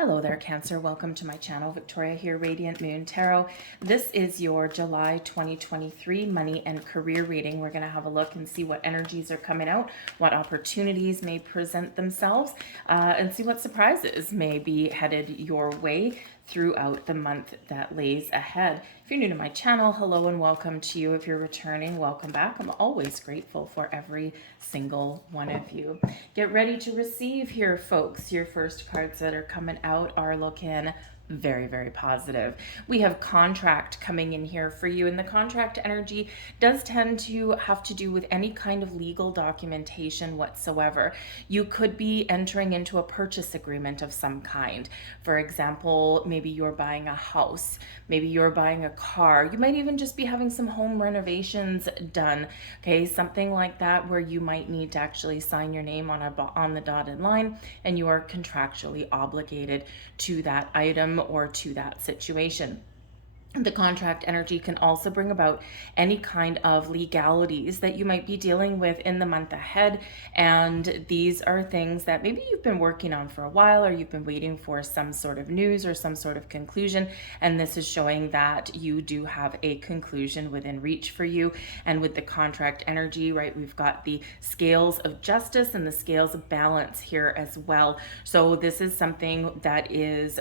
Hello there, Cancer. Welcome to my channel. Victoria here, Radiant Moon Tarot. This is your July 2023 money and career reading. We're going to have a look and see what energies are coming out, what opportunities may present themselves, and see what surprises may be headed your way throughout the month that lays ahead. If you're new to my channel, hello and welcome to you. If you're returning, welcome back. I'm always grateful for every single one of you. Get ready to receive here, folks. Your first cards that are coming out are looking very, very positive. We have contract coming in here for you, and the contract energy does tend to have to do with any kind of legal documentation whatsoever. You could be entering into a purchase agreement of some kind. For example, maybe you're buying a house, maybe you're buying a car, you might even just be having some home renovations done, okay, something like that, where you might need to actually sign your name on the dotted line, and you are contractually obligated to that item or to that situation. The contract energy can also bring about any kind of legalities that you might be dealing with in the month ahead. And these are things that maybe you've been working on for a while, or you've been waiting for some sort of news or some sort of conclusion. And this is showing that you do have a conclusion within reach for you. And with the contract energy, right, we've got the scales of justice and the scales of balance here as well. So this is something that is,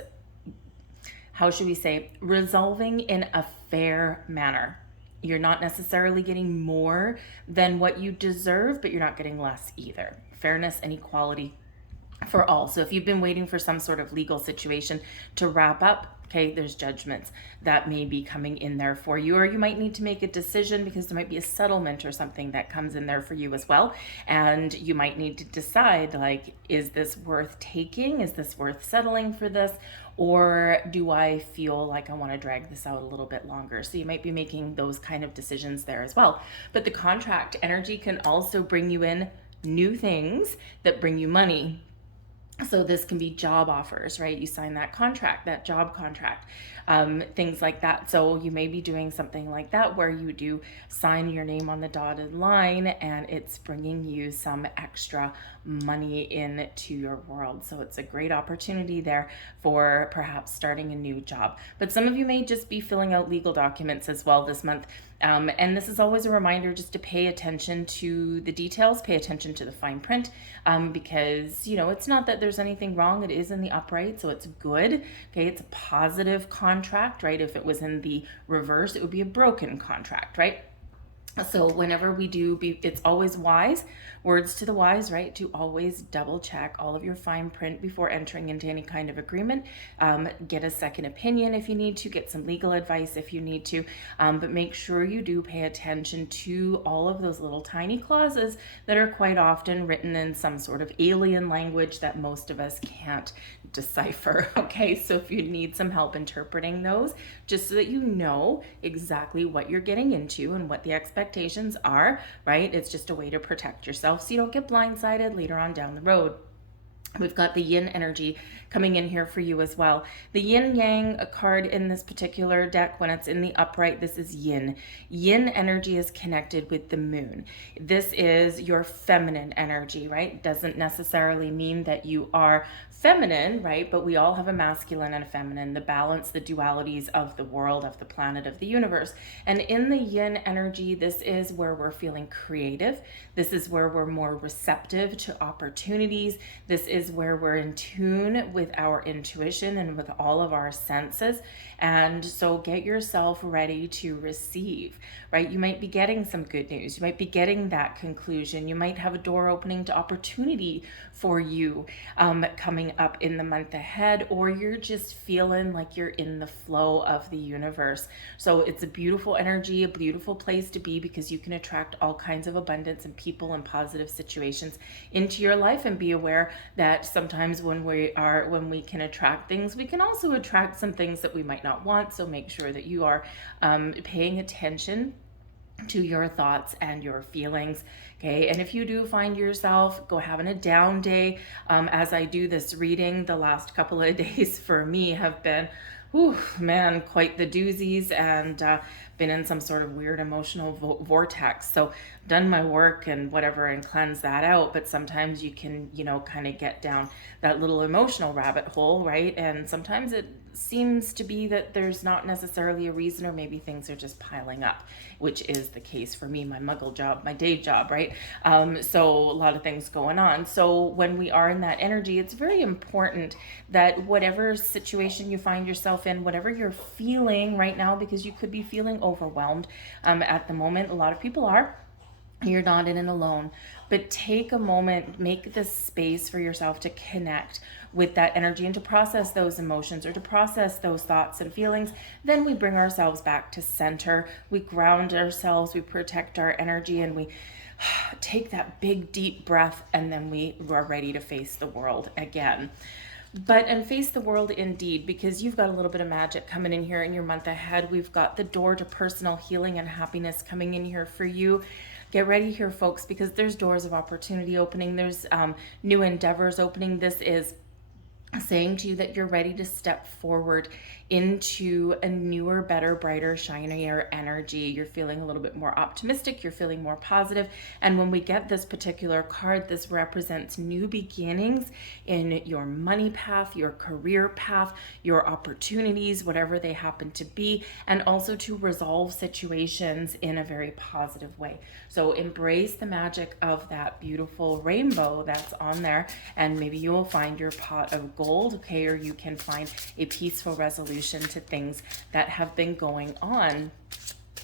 how should we say, resolving in a fair manner. You're not necessarily getting more than what you deserve, but you're not getting less either. Fairness and equality for all. So if you've been waiting for some sort of legal situation to wrap up, okay, there's judgments that may be coming in there for you, or you might need to make a decision because there might be a settlement or something that comes in there for you as well. And you might need to decide, like, is this worth taking? Is this worth settling for this? Or do I feel like I want to drag this out a little bit longer? So you might be making those kind of decisions there as well. But the contract energy can also bring you in new things that bring you money. So this can be job offers, right? You sign that contract, that job contract, things like that. So you may be doing something like that where you do sign your name on the dotted line, and it's bringing you some extra money into your world. So it's a great opportunity there for perhaps starting a new job. But some of you may just be filling out legal documents as well this month. And this is always a reminder just to pay attention to the details, pay attention to the fine print, because, you know, it's not that there's anything wrong. It is in the upright, so it's good. Okay, it's a positive contract, right? If it was in the reverse, it would be a broken contract, right? So whenever we do, it's always wise, words to the wise, right, to always double check all of your fine print before entering into any kind of agreement. Get a second opinion if you need to, get some legal advice if you need to, but make sure you do pay attention to all of those little tiny clauses that are quite often written in some sort of alien language that most of us can't decipher. Okay, so if you need some help interpreting those, just so that you know exactly what you're getting into and what the expectations are, right? It's just a way to protect yourself so you don't get blindsided later on down the road. We've got the yin energy coming in here for you as well. The yin yang card in this particular deck, when it's in the upright, this is yin. Yin energy is connected with the moon. This is your feminine energy, right? Doesn't necessarily mean that you are feminine, right? But we all have a masculine and a feminine, the balance, the dualities of the world, of the planet, of the universe. And in the yin energy, this is where we're feeling creative. This is where we're more receptive to opportunities. This is where we're in tune with our intuition and with all of our senses. And so get yourself ready to receive, right? You might be getting some good news. You might be getting that conclusion. You might have a door opening to opportunity for you coming up in the month ahead, or you're just feeling like you're in the flow of the universe. So it's a beautiful energy, a beautiful place to be, because you can attract all kinds of abundance and people and positive situations into your life. And be aware that sometimes when we can attract things, we can also attract some things that we might not want. So make sure that you are paying attention to your thoughts and your feelings. Okay, and if you do find yourself having a down day, as I do this reading, the last couple of days for me have been Whew, man, quite the doozies, and been in some sort of weird emotional vortex. So done my work and whatever and cleanse that out. But sometimes you can, kind of get down that little emotional rabbit hole, right? And sometimes it seems to be that there's not necessarily a reason, or maybe things are just piling up, which is the case for me, my muggle job, my day job, right? So a lot of things going on. So when we are in that energy, it's very important that whatever situation you find yourself in, whatever you're feeling right now, because you could be feeling overwhelmed at the moment, a lot of people are, you're not in it alone, but take a moment, make this space for yourself to connect with that energy and to process those emotions or to process those thoughts and feelings. Then we bring ourselves back to center, we ground ourselves, we protect our energy, and we take that big deep breath, and then we are ready to face the world again. And face the world indeed, because you've got a little bit of magic coming in here in your month ahead. We've got the door to personal healing and happiness coming in here for you. Get ready here, folks, because there's doors of opportunity opening. There's new endeavors opening. This is saying to you that you're ready to step forward into a newer, better, brighter, shinier energy. You're feeling a little bit more optimistic. You're feeling more positive. And when we get this particular card, this represents new beginnings in your money path, your career path, your opportunities, whatever they happen to be, and also to resolve situations in a very positive way. So embrace the magic of that beautiful rainbow that's on there, and maybe you will find your pot of gold, okay, or you can find a peaceful resolution to things that have been going on.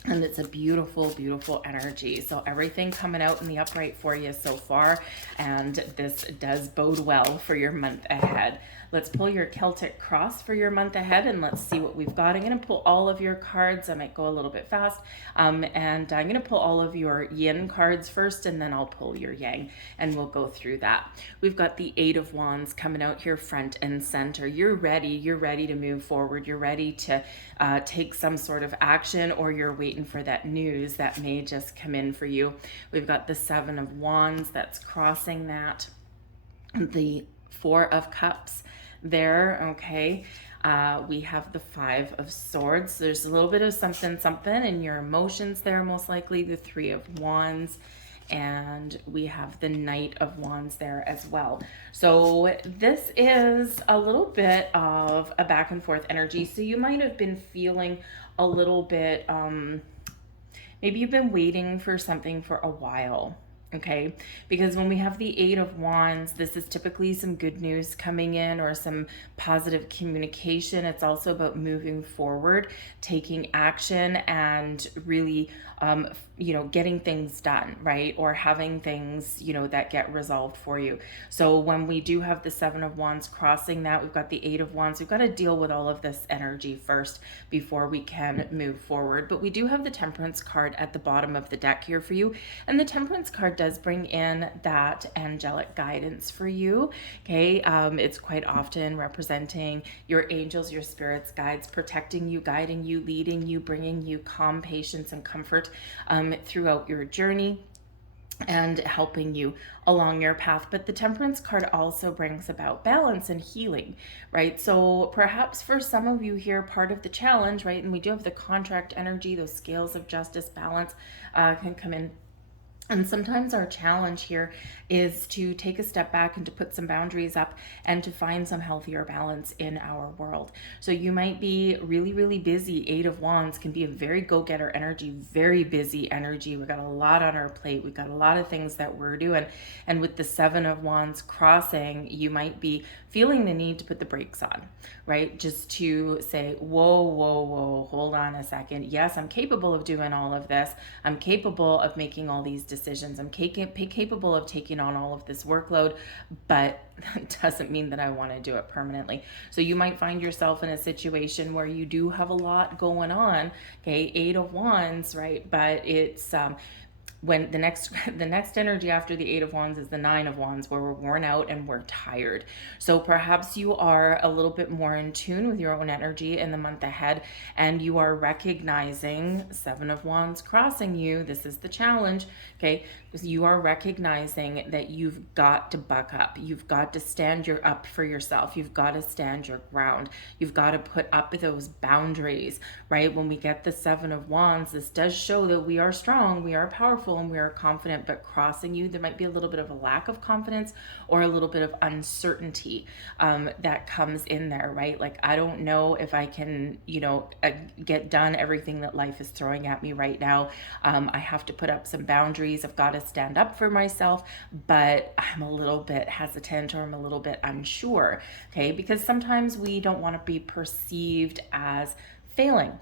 And it's a beautiful, beautiful energy. So everything coming out in the upright for you so far, and this does bode well for your month ahead. Let's pull your Celtic Cross for your month ahead, and let's see what we've got. I'm going to pull all of your cards. I might go a little bit fast. And I'm going to pull all of your yin cards first, and then I'll pull your yang, and we'll go through that. We've got the Eight of Wands coming out here front and center. You're ready. You're ready to move forward. You're ready to take some sort of action, or you're waiting for that news that may just come in for you. We've got the Seven of Wands that's crossing that. The Four of Cups there, okay. We have the Five of Swords. There's a little bit of something in your emotions there, most likely. The Three of Wands, and we have the Knight of Wands there as well. So this is a little bit of a back and forth energy. So you might have been feeling a little bit, maybe you've been waiting for something for a while. Okay, because when we have the Eight of Wands, this is typically some good news coming in or some positive communication. It's also about moving forward, taking action, and really, getting things done, right? Or having things, that get resolved for you. So when we do have the Seven of Wands crossing that, we've got the Eight of Wands. We've got to deal with all of this energy first before we can move forward. But we do have the Temperance card at the bottom of the deck here for you. And the Temperance card does bring in that angelic guidance for you. Okay, it's quite often representing your angels, your spirits, guides, protecting you, guiding you, leading you, bringing you calm, patience, and comfort throughout your journey and helping you along your path. But the Temperance card also brings about balance and healing, right? So perhaps for some of you here, part of the challenge, right, and we do have the contract energy, those scales of justice, balance can come in. And sometimes our challenge here is to take a step back and to put some boundaries up and to find some healthier balance in our world. So you might be really, really busy. Eight of Wands can be a very go-getter energy, very busy energy. We've got a lot on our plate. We've got a lot of things that we're doing. And with the Seven of Wands crossing, you might be feeling the need to put the brakes on, right? Just to say, whoa, hold on a second. Yes, I'm capable of doing all of this. I'm capable of making all these decisions. I'm capable of taking on all of this workload, but that doesn't mean that I want to do it permanently. So you might find yourself in a situation where you do have a lot going on, okay, Eight of Wands, right? But it's when the next the next energy after the Eight of Wands is the Nine of Wands, where we're worn out and we're tired. So perhaps you are a little bit more in tune with your own energy in the month ahead, and you are recognizing Seven of Wands crossing you. This is the challenge, okay? Because you are recognizing that you've got to buck up. You've got to stand your up for yourself. You've got to stand your ground. You've got to put up those boundaries, right? When we get the Seven of Wands, this does show that we are strong, we are powerful, and we are confident, but crossing you, there might be a little bit of a lack of confidence or a little bit of uncertainty that comes in there, right? Like, I don't know if I can, get done everything that life is throwing at me right now. I have to put up some boundaries. I've got to stand up for myself, but I'm a little bit hesitant, or I'm a little bit unsure, okay? Because sometimes we don't want to be perceived as failing.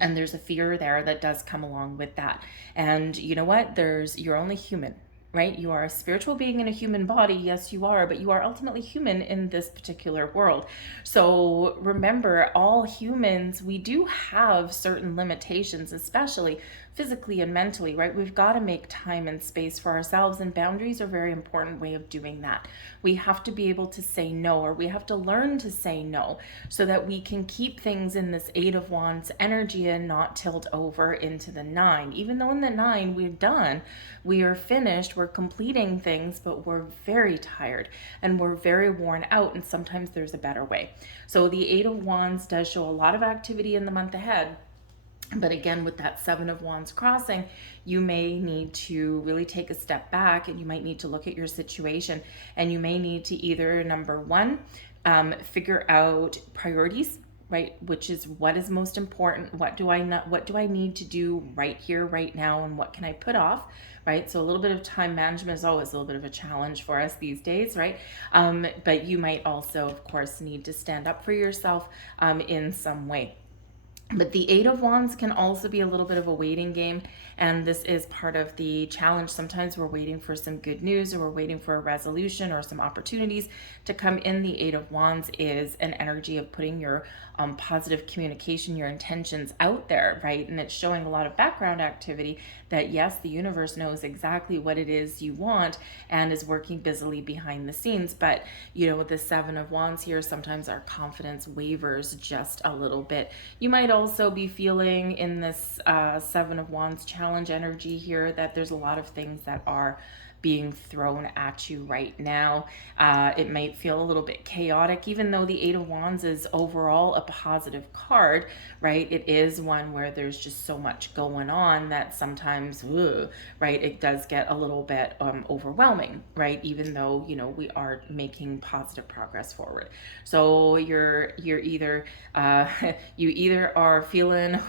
And there's a fear there that does come along with that. And you know what? You're only human, right? You are a spiritual being in a human body. Yes, you are, but you are ultimately human in this particular world. So remember, all humans, we do have certain limitations, especially physically and mentally, right? We've got to make time and space for ourselves, and boundaries are a very important way of doing that. We have to be able to say no, or we have to learn to say no, so that we can keep things in this Eight of Wands energy and not tilt over into the Nine. Even though in the Nine we're done, we are finished, we're completing things, but we're very tired and we're very worn out, and sometimes there's a better way. So the Eight of Wands does show a lot of activity in the month ahead. But again, with that Seven of Wands crossing, you may need to really take a step back, and you might need to look at your situation, and you may need to either, number one, figure out priorities, right? Which is, what is most important? What do I need to do right here, right now, and what can I put off, right? So a little bit of time management is always a little bit of a challenge for us these days, right? But you might also, of course, need to stand up for yourself in some way. But the Eight of Wands can also be a little bit of a waiting game, and this is part of the challenge. Sometimes we're waiting for some good news, or we're waiting for a resolution or some opportunities to come in. The Eight of Wands is an energy of putting your positive communication, your intentions out there, right? And it's showing a lot of background activity that, yes, the universe knows exactly what it is you want and is working busily behind the scenes. But, with the Seven of Wands here, sometimes our confidence wavers just a little bit. You might also be feeling in this Seven of Wands challenge energy here that there's a lot of things that are being thrown at you right now. It might feel a little bit chaotic, even though the Eight of Wands is overall a positive card, right? It is one where there's just so much going on that sometimes, right, it does get a little bit overwhelming, right? Even though, we are making positive progress forward. So you're either, you either are feeling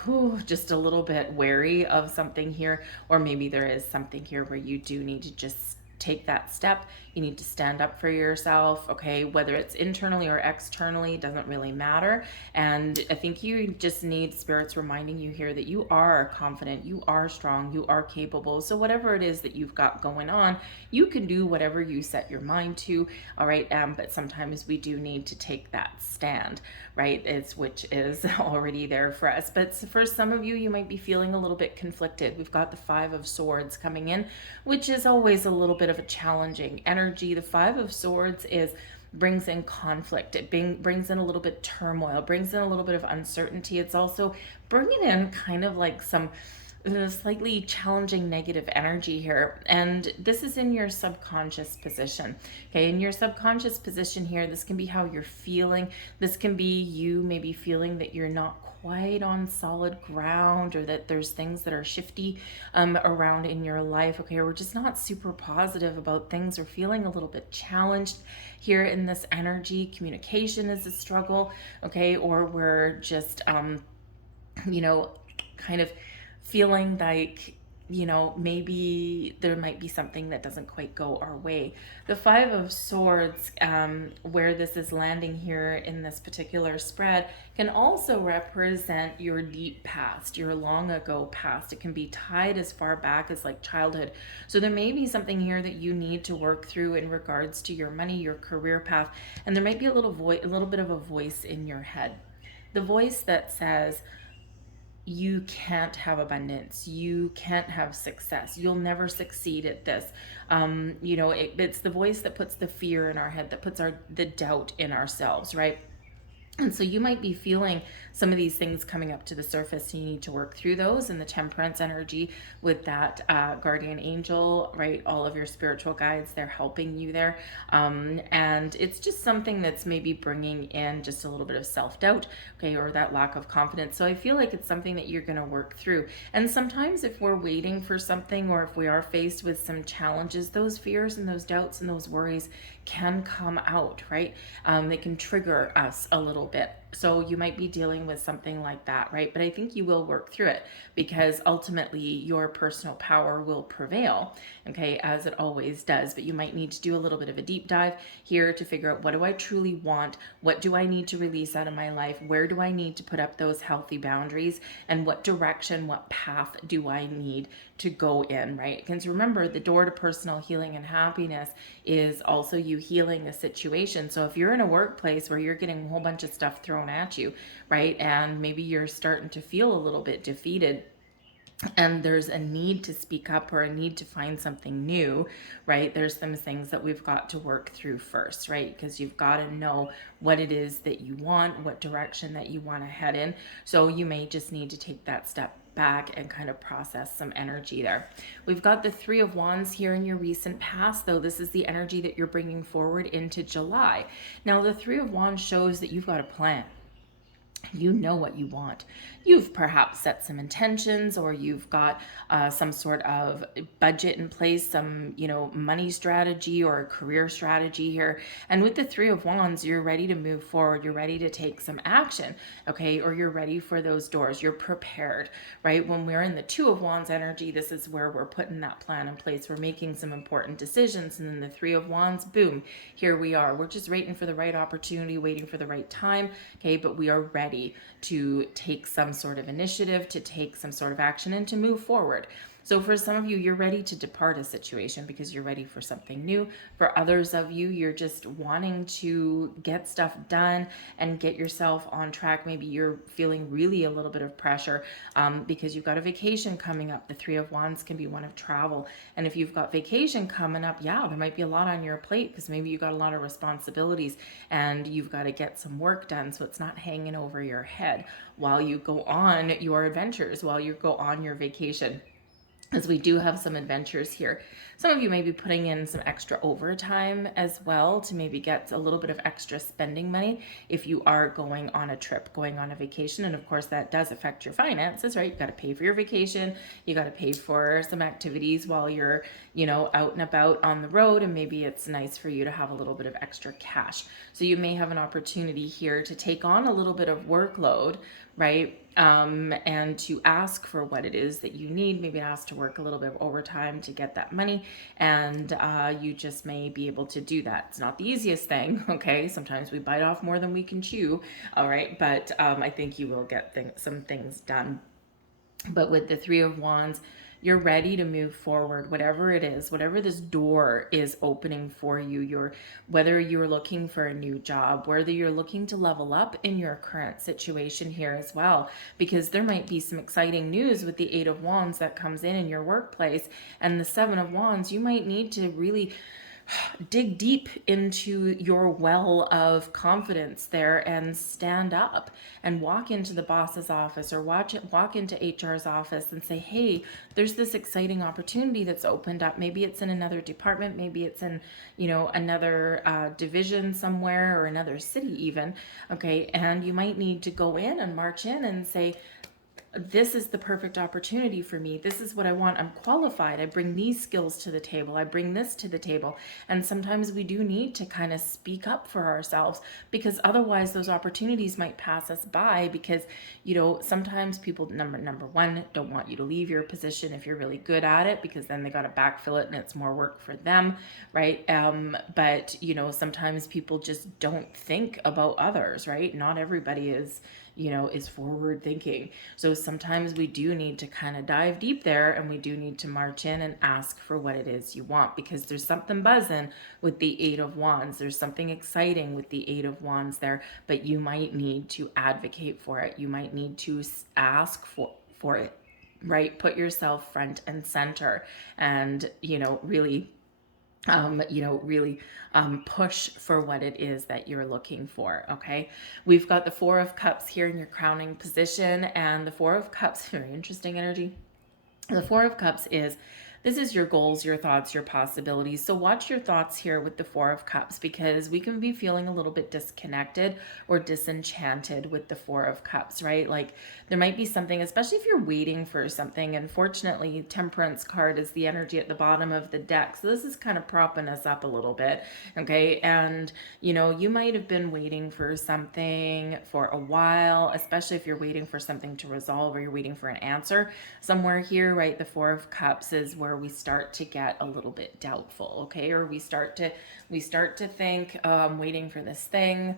just a little bit wary of something here, or maybe there is something here where you do need to just take that step. You need to stand up for yourself, okay? Whether it's internally or externally, doesn't really matter. And I think you just need spirits reminding you here that you are confident, you are strong, you are capable. So whatever it is that you've got going on, you can do whatever you set your mind to, all right? But sometimes we do need to take that stand, right? Which is already there for us. But for some of you, you might be feeling a little bit conflicted. We've got the Five of Swords coming in, which is always a little bit of a challenging energy. The Five of Swords brings in conflict. It brings in a little bit turmoil, brings in a little bit of uncertainty. It's also bringing in kind of like some slightly challenging negative energy here, and this is in your subconscious position. Okay, in your subconscious position here, this can be how you're feeling. This can be you maybe feeling that you're not quite on solid ground, or that there's things that are shifty around in your life, okay, or we're just not super positive about things, or feeling a little bit challenged here in this energy. Communication is a struggle, okay, or we're just kind of feeling like, maybe there might be something that doesn't quite go our way. The Five of Swords, where this is landing here in this particular spread, can also represent your deep past, your long ago past. It can be tied as far back as like childhood. So there may be something here that you need to work through in regards to your money, your career path, and there might be a little bit of a voice in your head. The voice that says, you can't have abundance, you can't have success, you'll never succeed at this. It's the voice that puts the fear in our head, that puts the doubt in ourselves, right? And so you might be feeling some of these things coming up to the surface, and you need to work through those. And the temperance energy with that guardian angel, right? All of your spiritual guides, they're helping you there. And it's just something that's maybe bringing in just a little bit of self-doubt, okay, or that lack of confidence. So I feel like it's something that you're going to work through. And sometimes if we're waiting for something, or if we are faced with some challenges, those fears and those doubts and those worries can come out, right? They can trigger us a little bit. So you might be dealing with something like that, right? But I think you will work through it, because ultimately your personal power will prevail, okay, as it always does. But you might need to do a little bit of a deep dive here to figure out, what do I truly want? What do I need to release out of my life? Where do I need to put up those healthy boundaries? And what direction, what path do I need to go in, right? Because remember, the door to personal healing and happiness is also you healing a situation. So if you're in a workplace where you're getting a whole bunch of stuff thrown at you, right, and maybe you're starting to feel a little bit defeated, and there's a need to speak up, or a need to find something new, right? There's some things that we've got to work through first, right? Because you've got to know what it is that you want, what direction that you want to head in. So you may just need to take that step back and kind of process some energy there. We've got the Three of Wands here in your recent past, though. This is the energy that you're bringing forward into July. Now, the Three of Wands shows that you've got a plan. You know what you want. You've perhaps set some intentions, or you've got some sort of budget in place, some, money strategy or a career strategy here. And with the Three of Wands, you're ready to move forward. You're ready to take some action, okay? Or you're ready for those doors. You're prepared, right? When we're in the Two of Wands energy, this is where we're putting that plan in place. We're making some important decisions. And then the Three of Wands, boom, here we are. We're just waiting for the right opportunity, waiting for the right time, okay? But we are ready to take some sort of initiative, to take some sort of action, and to move forward. So for some of you, you're ready to depart a situation because you're ready for something new. For others of you, you're just wanting to get stuff done and get yourself on track. Maybe you're feeling really a little bit of pressure because you've got a vacation coming up. The Three of Wands can be one of travel. And if you've got vacation coming up, yeah, there might be a lot on your plate, because maybe you've got a lot of responsibilities and you've got to get some work done, so it's not hanging over your head while you go on your adventures, while you go on your vacation. As we do have some adventures here. Some of you may be putting in some extra overtime as well to maybe get a little bit of extra spending money if you are going on a trip, going on a vacation. And of course, that does affect your finances, right? You've got to pay for your vacation. You got to pay for some activities while you're, out and about on the road. And maybe it's nice for you to have a little bit of extra cash. So you may have an opportunity here to take on a little bit of workload, right? And to ask for what it is that you need, maybe ask to work a little bit of overtime to get that money, and you just may be able to do that. It's not the easiest thing, okay? Sometimes we bite off more than we can chew, all right? But I think you will get some things done. But with the Three of Wands, you're ready to move forward, whatever it is, whatever this door is opening for you. Whether you're looking for a new job, whether you're looking to level up in your current situation here as well, because there might be some exciting news with the Eight of Wands that comes in your workplace, and the Seven of Wands. You might need to really dig deep into your well of confidence there and stand up and walk into the boss's office, or walk into HR's office and say, hey, there's this exciting opportunity that's opened up. Maybe it's in another department, maybe it's in, another division somewhere, or another city even, okay? And you might need to go in and march in and say, this is the perfect opportunity for me. This is what I want. I'm qualified. I bring these skills to the table. I bring this to the table. And sometimes we do need to kind of speak up for ourselves, because otherwise those opportunities might pass us by, because, sometimes people, number one, don't want you to leave your position if you're really good at it, because then they got to backfill it and it's more work for them, right? But, sometimes people just don't think about others, right? Not everybody is, is forward thinking. So sometimes we do need to kind of dive deep there, and we do need to march in and ask for what it is you want, because there's something buzzing with the Eight of Wands. There's something exciting with the Eight of Wands there, but you might need to advocate for it. You might need to ask for it, right? Put yourself front and center, and really push for what it is that you're looking for. Okay, we've got the Four of Cups here in your crowning position, and the Four of Cups, very interesting energy. The Four of Cups this is your goals, your thoughts, your possibilities. So watch your thoughts here with the Four of Cups, because we can be feeling a little bit disconnected or disenchanted with the Four of Cups, right? Like there might be something, especially if you're waiting for something. And fortunately, Temperance card is the energy at the bottom of the deck. So this is kind of propping us up a little bit, okay? And, you might have been waiting for something for a while, especially if you're waiting for something to resolve or you're waiting for an answer somewhere here, right? The Four of Cups is where we start to get a little bit doubtful, okay? Or we start to think, oh, I'm waiting for this thing.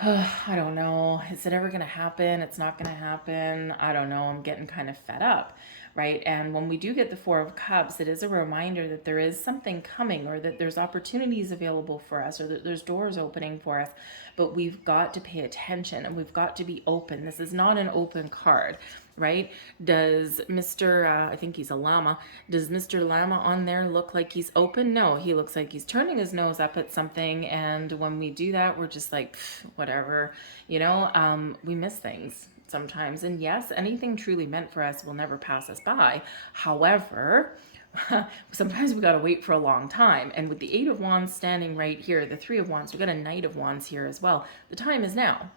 I don't know. Is it ever going to happen? It's not going to happen. I don't know. I'm getting kind of fed up, right? And when we do get the Four of Cups, it is a reminder that there is something coming, or that there's opportunities available for us, or that there's doors opening for us. But we've got to pay attention, and we've got to be open. This is not an open card, right? Does Mr. I think he's a llama. Does Mr. Llama on there look like he's open? No, he looks like he's turning his nose up at something. And when we do that, we're just like, whatever, we miss things sometimes. And yes, anything truly meant for us will never pass us by. However, sometimes we got to wait for a long time. And with the Eight of Wands standing right here, the Three of Wands, we got a Knight of Wands here as well. The time is now.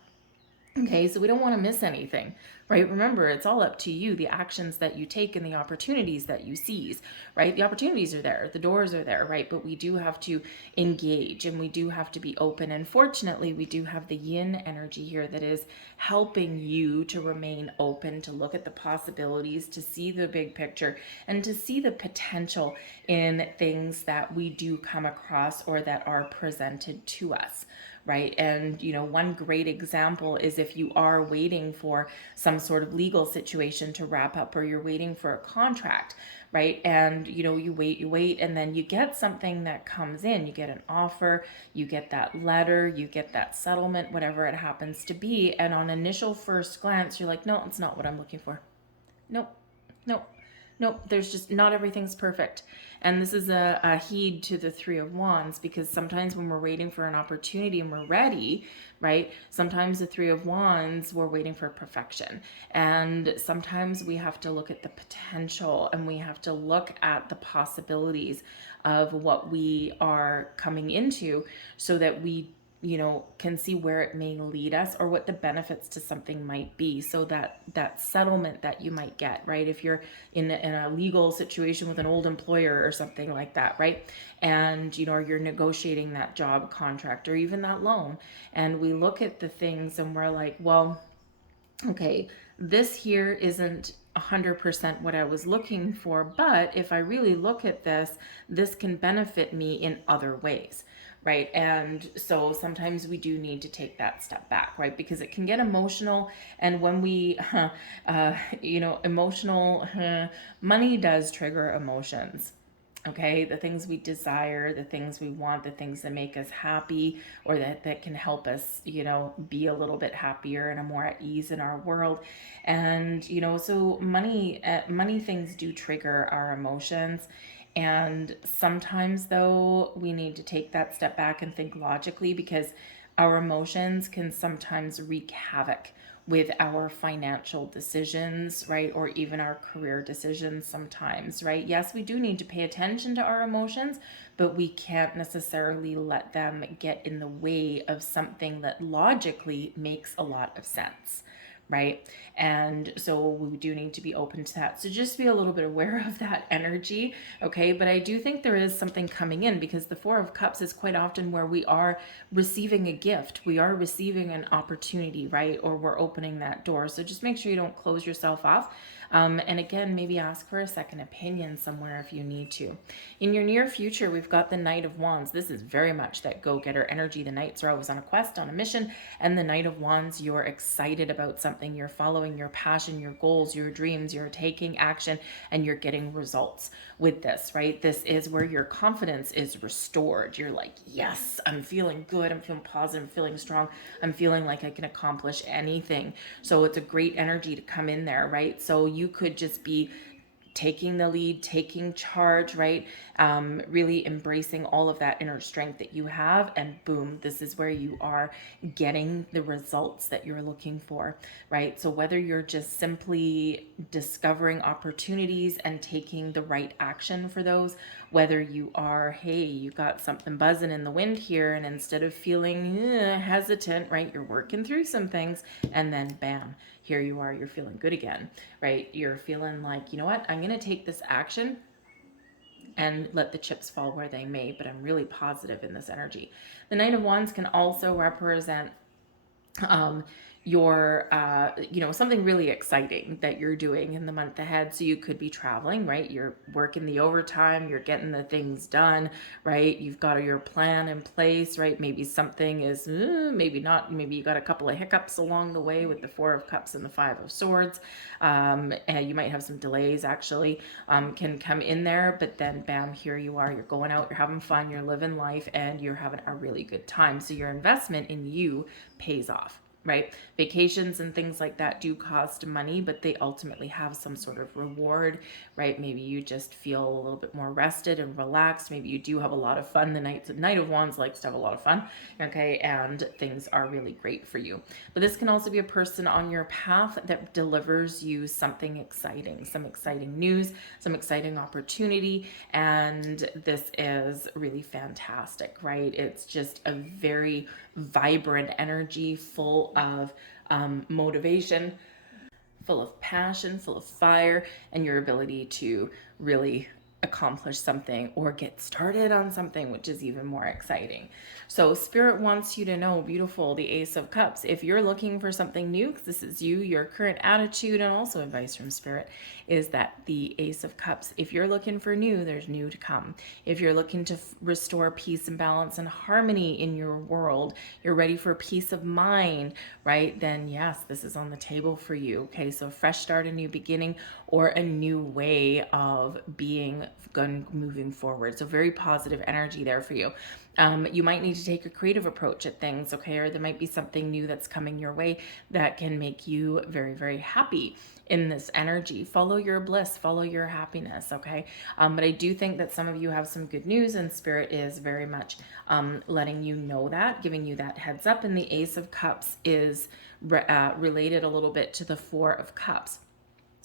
Okay, so we don't want to miss anything, right? Remember, it's all up to you, the actions that you take and the opportunities that you seize, right? The opportunities are there, the doors are there, right? But we do have to engage, and we do have to be open. And fortunately, we do have the yin energy here that is helping you to remain open, to look at the possibilities, to see the big picture, and to see the potential in things that we do come across or that are presented to us. Right. And, one great example is if you are waiting for some sort of legal situation to wrap up, or you're waiting for a contract, right? And, you wait, and then you get something that comes in, you get an offer, you get that letter, you get that settlement, whatever it happens to be. And on initial first glance, you're like, no, it's not what I'm looking for. Nope. There's just not everything's perfect. And this is a heed to the Three of Wands, because sometimes when we're waiting for an opportunity and we're ready, right? Sometimes the Three of Wands, we're waiting for perfection. And sometimes we have to look at the potential, and we have to look at the possibilities of what we are coming into, so that we can see where it may lead us, or what the benefits to something might be. So that settlement that you might get, right? If you're in a legal situation with an old employer or something like that, right? And, or you're negotiating that job contract, or even that loan. And we look at the things and we're like, well, okay, this here isn't 100% what I was looking for, but if I really look at this can benefit me in other ways. Right. And so sometimes we do need to take that step back, right? Because it can get emotional. And when we, emotional, money does trigger emotions. Okay. The things we desire, the things we want, the things that make us happy, or that can help us, be a little bit happier and more at ease in our world. And, so money things do trigger our emotions. And sometimes, though, we need to take that step back and think logically, because our emotions can sometimes wreak havoc with our financial decisions, right? Or even our career decisions sometimes, right? Yes, we do need to pay attention to our emotions, but we can't necessarily let them get in the way of something that logically makes a lot of sense. Right. And so we do need to be open to that. So just be a little bit aware of that energy. Okay. But I do think there is something coming in, because the Four of Cups is quite often where we are receiving a gift. We are receiving an opportunity, right? Or we're opening that door. So just make sure you don't close yourself off. And again, maybe ask for a second opinion somewhere if you need to. In your near future, we've got the Knight of Wands. This is very much that go-getter energy. The Knights are always on a quest, on a mission, and the Knight of Wands, you're excited about something, you're following your passion, your goals, your dreams, you're taking action, and you're getting results with this, right? This is where your confidence is restored. You're like, yes, I'm feeling good, I'm feeling positive, I'm feeling strong, I'm feeling like I can accomplish anything. So it's a great energy to come in there, right? So you could just be taking the lead, taking charge, right? Really embracing all of that inner strength that you have, and boom, this is where you are getting the results that you're looking for, right? So whether you're just simply discovering opportunities and taking the right action for those, whether you are, hey, you got something buzzing in the wind here, and instead of feeling hesitant, right, you're working through some things, and then bam, here you are, you're feeling good again, right? You're feeling like, you know what, I'm going to take this action and let the chips fall where they may, but I'm really positive in this energy. The Knight of Wands can also represent um, your something really exciting that you're doing in the month ahead. So you could be traveling, right? You're working the overtime, you're getting the things done, right? You've got your plan in place, right? Maybe something is maybe not, maybe you got a couple of hiccups along the way with the Four of Cups and the Five of Swords. And you might have some delays actually can come in there, but then bam, here you are, you're going out, you're having fun, you're living life, and you're having a really good time. So your investment in you pays off, right? Vacations and things like that do cost money, but they ultimately have some sort of reward, right? Maybe you just feel a little bit more rested and relaxed. Maybe you do have a lot of fun. The Knight of Wands likes to have a lot of fun, okay? And things are really great for you. But this can also be a person on your path that delivers you something exciting, some exciting news, some exciting opportunity, and this is really fantastic, right? It's just a very vibrant energy full of motivation, full of passion, full of fire, and your ability to really accomplish something or get started on something, which is even more exciting. So Spirit wants you to know, beautiful, the Ace of Cups, if you're looking for something new, because this is you, your current attitude, and also advice from Spirit, is that the Ace of Cups, if you're looking for new, there's new to come. If you're looking to restore peace and balance and harmony in your world, you're ready for peace of mind, right? Then yes, this is on the table for you. Okay, so a fresh start, a new beginning, or a new way of being moving forward. So very positive energy there for you. You might need to take a creative approach at things, okay? Or there might be something new that's coming your way that can make you very, very happy in this energy. Follow your bliss, follow your happiness, okay? But I do think that some of you have some good news, and Spirit is very much letting you know that, giving you that heads up. And the Ace of Cups is related a little bit to the Four of Cups.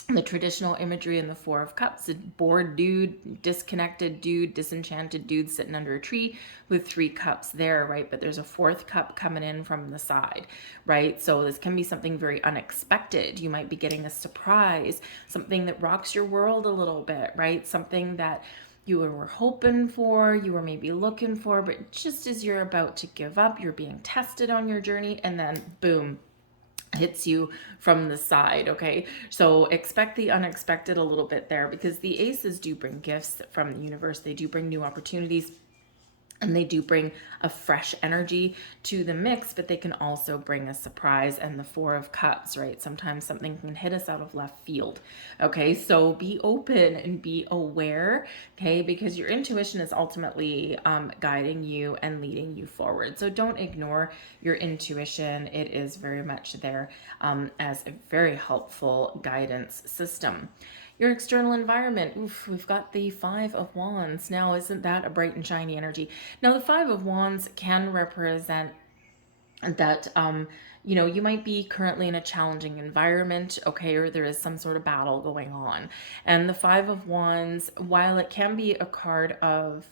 The traditional imagery in the Four of Cups, a bored dude, disconnected dude, disenchanted dude sitting under a tree with three cups there, right? But there's a fourth cup coming in from the side, right? So this can be something very unexpected. You might be getting a surprise, something that rocks your world a little bit, right? Something that you were hoping for, you were maybe looking for, but just as you're about to give up, you're being tested on your journey, and then boom, hits you from the side, okay? So expect the unexpected a little bit there, because the aces do bring gifts from the universe. They do bring new opportunities, and they do bring a fresh energy to the mix, but they can also bring a surprise. And the Four of Cups, right? Sometimes something can hit us out of left field. Okay, so be open and be aware, okay? Because your intuition is ultimately guiding you and leading you forward. So don't ignore your intuition. It is very much there as a very helpful guidance system. Your external environment, oof, we've got the Five of Wands. Now, isn't that a bright and shiny energy? Now, the Five of Wands can represent that you might be currently in a challenging environment, okay, or there is some sort of battle going on. And the Five of Wands, while it can be a card of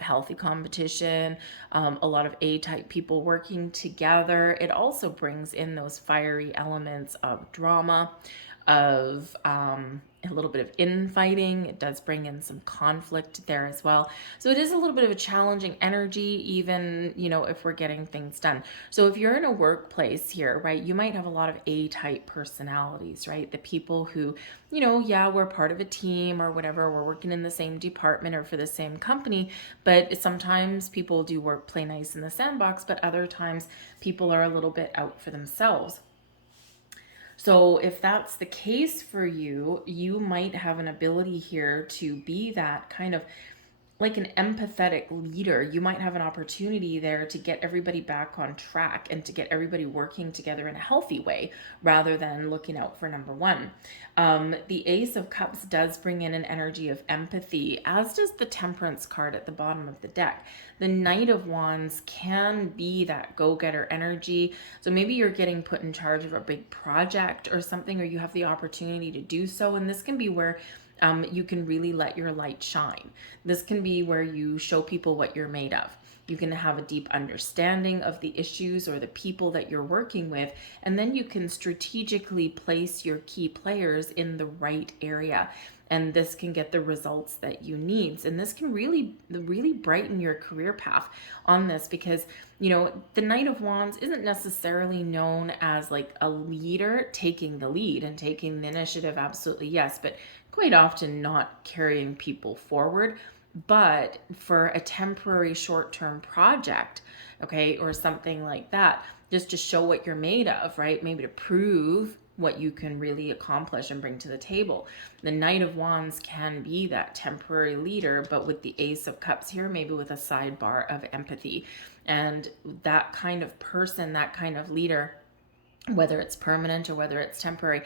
healthy competition, a lot of A-type people working together, it also brings in those fiery elements of drama, of a little bit of infighting. It does bring in some conflict there as well. So it is a little bit of a challenging energy, even, if we're getting things done. So if you're in a workplace here, right, you might have a lot of A-type personalities, right? The people who, yeah, we're part of a team or whatever, we're working in the same department or for the same company, but sometimes people do work play nice in the sandbox, but other times people are a little bit out for themselves. So if that's the case for you, you might have an ability here to be that kind of like an empathetic leader. You might have an opportunity there to get everybody back on track and to get everybody working together in a healthy way rather than looking out for number one. The Ace of Cups does bring in an energy of empathy, as does the Temperance card at the bottom of the deck. The Knight of Wands can be that go-getter energy. So maybe you're getting put in charge of a big project or something, or you have the opportunity to do so. And this can be where you can really let your light shine. This can be where you show people what you're made of. You can have a deep understanding of the issues or the people that you're working with, and then you can strategically place your key players in the right area. And this can get the results that you need. And this can really brighten your career path on this, because, the Knight of Wands isn't necessarily known as like a leader taking the lead and taking the initiative. Absolutely, yes. But quite often not carrying people forward. But for a temporary short-term project, okay, or something like that, just to show what you're made of, right? Maybe to prove what you can really accomplish and bring to the table. The Knight of Wands can be that temporary leader, but with the Ace of Cups here, maybe with a sidebar of empathy. And that kind of person, that kind of leader, whether it's permanent or whether it's temporary,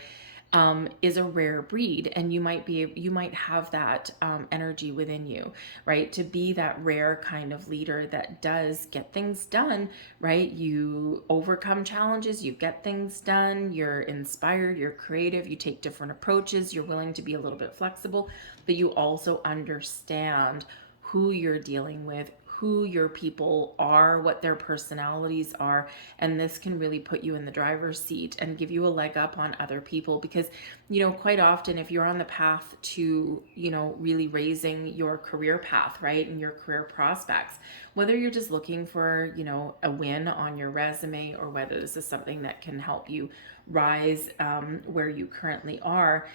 is a rare breed, and you might have that energy within you, right? To be that rare kind of leader that does get things done, right? You overcome challenges, you get things done, you're inspired, you're creative, you take different approaches, you're willing to be a little bit flexible, but you also understand who you're dealing with, who your people are, what their personalities are, and this can really put you in the driver's seat and give you a leg up on other people. Because, quite often if you're on the path to, really raising your career path, right, and your career prospects, whether you're just looking for, a win on your resume, or whether this is something that can help you rise where you currently are,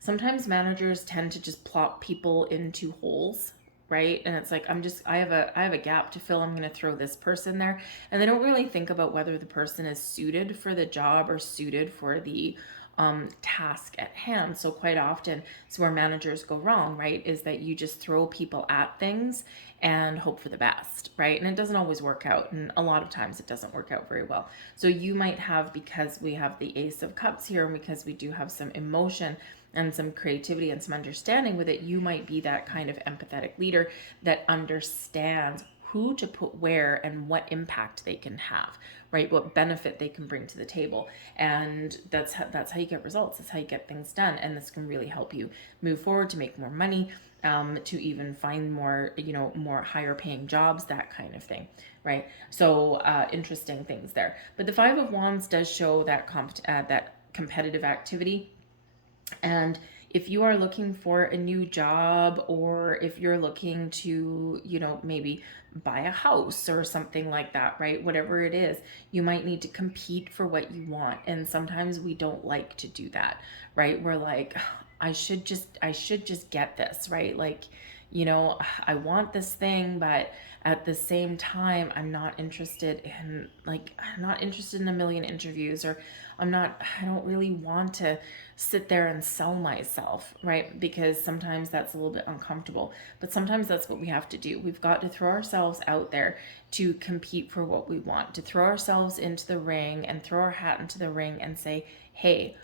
sometimes managers tend to just plop people into holes, right? And it's like, I have a gap to fill, I'm going to throw this person there. And they don't really think about whether the person is suited for the job or suited for the task at hand. So quite often, it's where managers go wrong, right? Is that you just throw people at things and hope for the best, right? And it doesn't always work out. And a lot of times it doesn't work out very well. So you might have, because we have the Ace of Cups here, and because we do have some emotion and some creativity and some understanding with it, you might be that kind of empathetic leader that understands who to put where and what impact they can have, right? What benefit they can bring to the table. And that's how you get results. That's how you get things done. And this can really help you move forward to make more money, to even find more, more higher paying jobs, that kind of thing, right? So interesting things there. But the Five of Wands does show that that competitive activity. And if you are looking for a new job, or if you're looking to, maybe buy a house or something like that, right? Whatever it is, you might need to compete for what you want. And sometimes we don't like to do that, right? We're like, I should just get this, right? Like, I want this thing, but at the same time, I'm not interested in a million interviews, or I don't really want to sit there and sell myself, right? Because sometimes that's a little bit uncomfortable, but sometimes that's what we have to do. We've got to throw ourselves out there to compete for what we want, to throw ourselves into the ring and throw our hat into the ring and say, hey,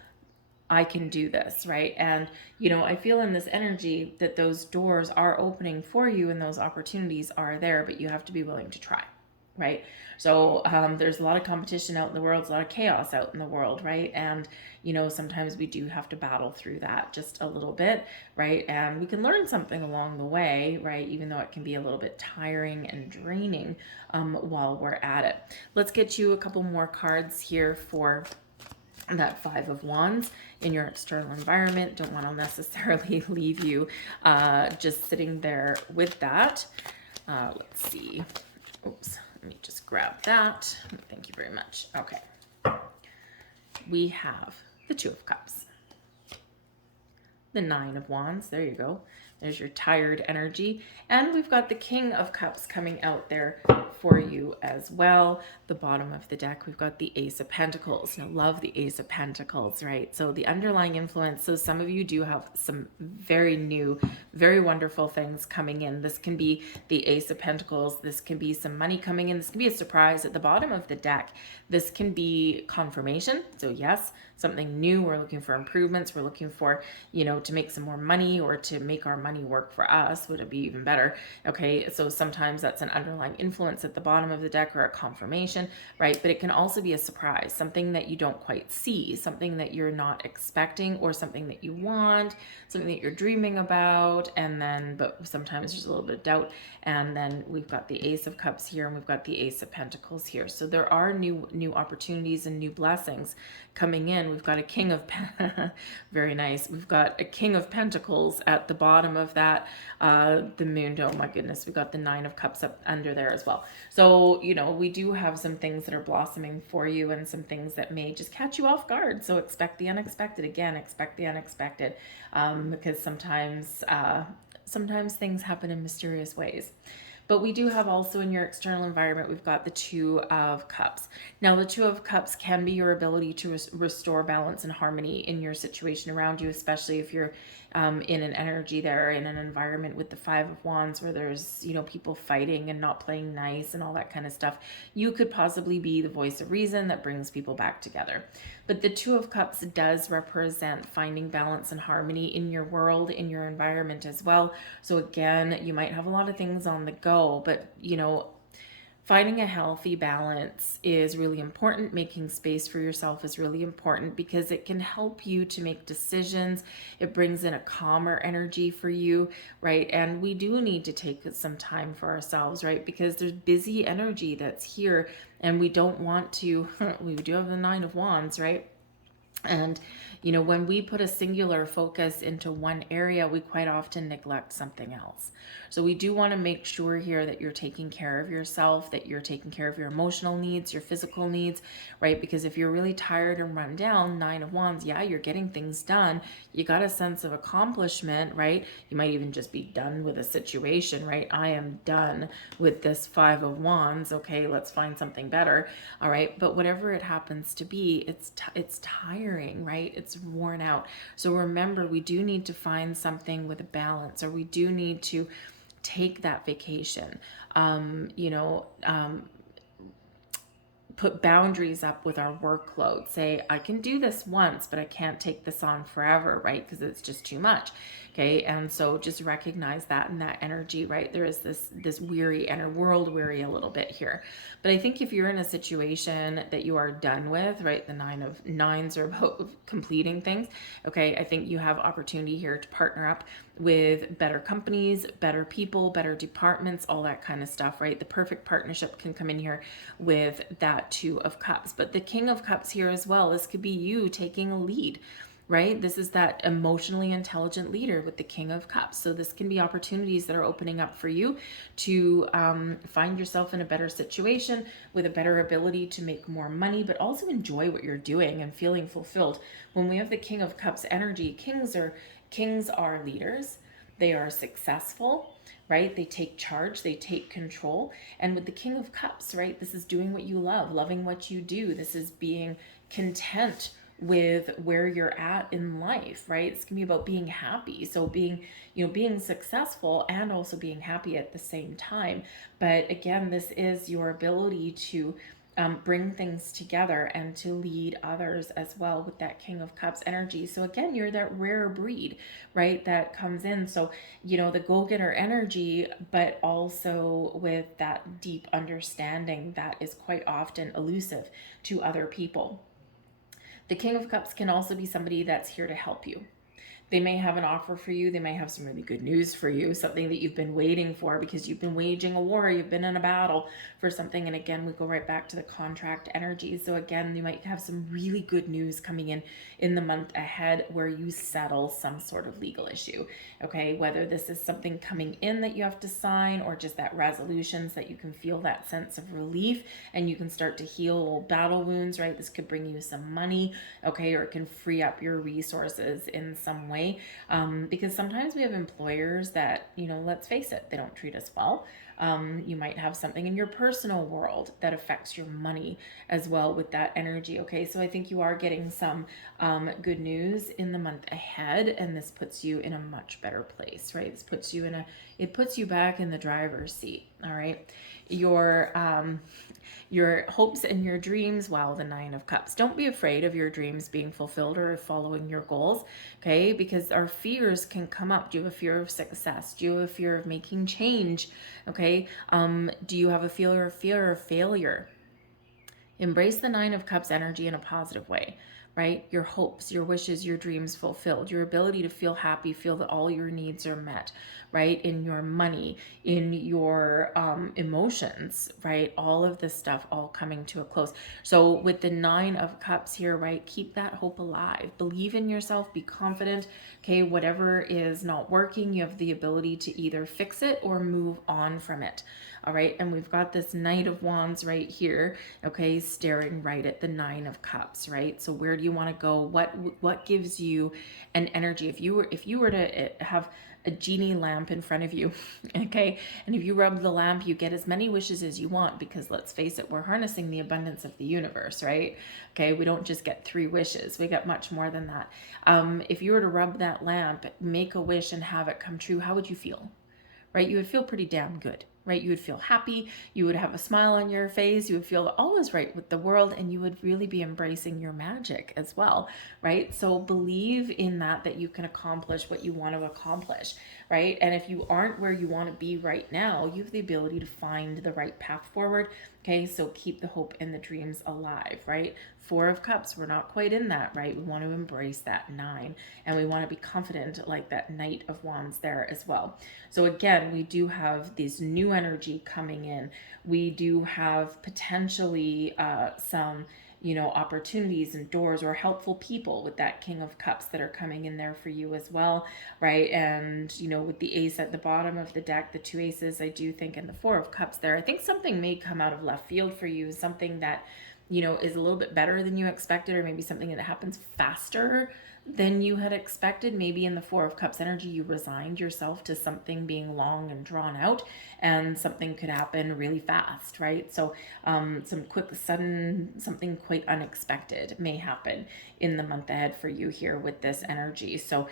I can do this, right? And, I feel in this energy that those doors are opening for you and those opportunities are there, but you have to be willing to try, right? So there's a lot of competition out in the world, there's a lot of chaos out in the world, right? And, sometimes we do have to battle through that just a little bit, right? And we can learn something along the way, right? Even though it can be a little bit tiring and draining while we're at it. Let's get you a couple more cards here for that Five of Wands in your external environment. Don't want to necessarily leave you just sitting there with that. Let's see. Oops, let me just grab that. Thank you very much. Okay. We have the Two of Cups, the Nine of Wands. There you go. There's your tired energy. And we've got the King of Cups coming out there for you as well. The bottom of the deck, we've got the Ace of Pentacles. Now, love the Ace of Pentacles, right? So the underlying influence. So some of you do have some very new, very wonderful things coming in. This can be the Ace of Pentacles. This can be some money coming in. This can be a surprise at the bottom of the deck. This can be confirmation. So yes, something new. We're looking for improvements. We're looking for, to make some more money or to make our money work for us. Would it be even better? Okay. So sometimes that's an underlying influence at the bottom of the deck or a confirmation, right? But it can also be a surprise, something that you don't quite see, something that you're not expecting, or something that you want, something that you're dreaming about. But sometimes there's a little bit of doubt. And then we've got the Ace of Cups here, and we've got the Ace of Pentacles here. So there are new opportunities and new blessings coming in. We've got a King of very nice. We've got a King of Pentacles at the bottom of that. The Moon. Oh my goodness, we've got the Nine of Cups up under there as well. So we do have some things that are blossoming for you, and some things that may just catch you off guard. So expect the unexpected. Again, expect the unexpected, because sometimes things happen in mysterious ways. But we do have also in your external environment, we've got the Two of Cups. Now, the Two of Cups can be your ability to restore balance and harmony in your situation around you, especially if you're in an energy there, in an environment with the Five of Wands where there's, people fighting and not playing nice and all that kind of stuff. You could possibly be the voice of reason that brings people back together. But the Two of Cups does represent finding balance and harmony in your world, in your environment as well. So again, you might have a lot of things on the go, but finding a healthy balance is really important. Making space for yourself is really important, because it can help you to make decisions. It brings in a calmer energy for you, right? And we do need to take some time for ourselves, right? Because there's busy energy that's here, and we don't want to, we do have the Nine of Wands, right? And, when we put a singular focus into one area, we quite often neglect something else. So we do want to make sure here that you're taking care of yourself, that you're taking care of your emotional needs, your physical needs, right? Because if you're really tired and run down, Nine of Wands, yeah, you're getting things done. You got a sense of accomplishment, right? You might even just be done with a situation, right? I am done with this Five of Wands. Okay, let's find something better. All right. But whatever it happens to be, it's tiring, right? It's worn out. So remember, we do need to find something with a balance, or we do need to take that vacation. Put boundaries up with our workload. Say, I can do this once, but I can't take this on forever, right? Because it's just too much. Okay. And so just recognize that in that energy, right? There is this weary inner world, weary a little bit here. But I think if you're in a situation that you are done with, right? The Nine of Nines are about completing things. Okay. I think you have opportunity here to partner up with better companies, better people, better departments, all that kind of stuff, right? The perfect partnership can come in here with that Two of Cups. But the King of Cups here as well, this could be you taking a lead, right? This is that emotionally intelligent leader with the King of Cups. So this can be opportunities that are opening up for you to find yourself in a better situation with a better ability to make more money, but also enjoy what you're doing and feeling fulfilled. When we have the King of Cups energy, kings are leaders. They are successful, right? They take charge, they take control. And with the King of Cups, right, this is doing what you love, loving what you do. This is being content with where you're at in life, right? It's gonna be about being happy. So being successful and also being happy at the same time. But again, this is your ability to bring things together and to lead others as well with that King of Cups energy. So again, you're that rare breed, right? That comes in. So, the go-getter energy, but also with that deep understanding that is quite often elusive to other people. The King of Cups can also be somebody that's here to help you. They may have an offer for you. They may have some really good news for you, something that you've been waiting for because you've been waging a war, you've been in a battle for something. And again, we go right back to the contract energy. So again, you might have some really good news coming in the month ahead where you settle some sort of legal issue. Okay, whether this is something coming in that you have to sign or just that resolutions that you can feel that sense of relief and you can start to heal old battle wounds, right? This could bring you some money, okay, or it can free up your resources in some way. Because sometimes we have employers that, let's face it, they don't treat us well. You might have something in your personal world that affects your money as well with that energy. Okay, so I think you are getting some good news in the month ahead, and this puts you in a much better place, right? It puts you back in the driver's seat. All right, your hopes and your dreams. Wow, the Nine of Cups. Don't be afraid of your dreams being fulfilled or following your goals, okay? Because our fears can come up. Do you have a fear of success? Do you have a fear of making change? Okay. Do you have a fear of failure? Embrace the Nine of Cups energy in a positive way, right? Your hopes, your wishes, your dreams fulfilled, your ability to feel happy, feel that all your needs are met, right? In your money, in your emotions, right? All of this stuff all coming to a close. So with the Nine of Cups here, right? Keep that hope alive. Believe in yourself, be confident. Okay, whatever is not working, you have the ability to either fix it or move on from it. All right, and we've got this Knight of Wands right here, okay, staring right at the Nine of Cups, right? So where do you want to go? What gives you an energy? If you were to have a genie lamp in front of you, okay, and if you rub the lamp, you get as many wishes as you want, because let's face it, we're harnessing the abundance of the universe, right? Okay, we don't just get 3 wishes, we get much more than that. If you were to rub that lamp, make a wish and have it come true, how would you feel? Right? You would feel pretty damn good, right? You would feel happy. You would have a smile on your face. You would feel all is right with the world, and you would really be embracing your magic as well, right? So believe in that you can accomplish what you want to accomplish, right? And if you aren't where you want to be right now, you have the ability to find the right path forward. Okay, so keep the hope and the dreams alive, right? 4 of Cups, we're not quite in that, right? We want to embrace that 9, and we want to be confident like that Knight of Wands there as well. So again, we do have this new energy coming in. We do have potentially some opportunities and doors or helpful people with that King of Cups that are coming in there for you as well, right? And with the ace at the bottom of the deck, the 2 aces, I do think, and the 4 of Cups there, I think something may come out of left field for you, something that is a little bit better than you expected, or maybe something that happens faster than you had expected. Maybe in the 4 of Cups energy, you resigned yourself to something being long and drawn out, and something could happen really fast, right? So some quick, sudden, something quite unexpected may happen in the month ahead for you here with this energy. So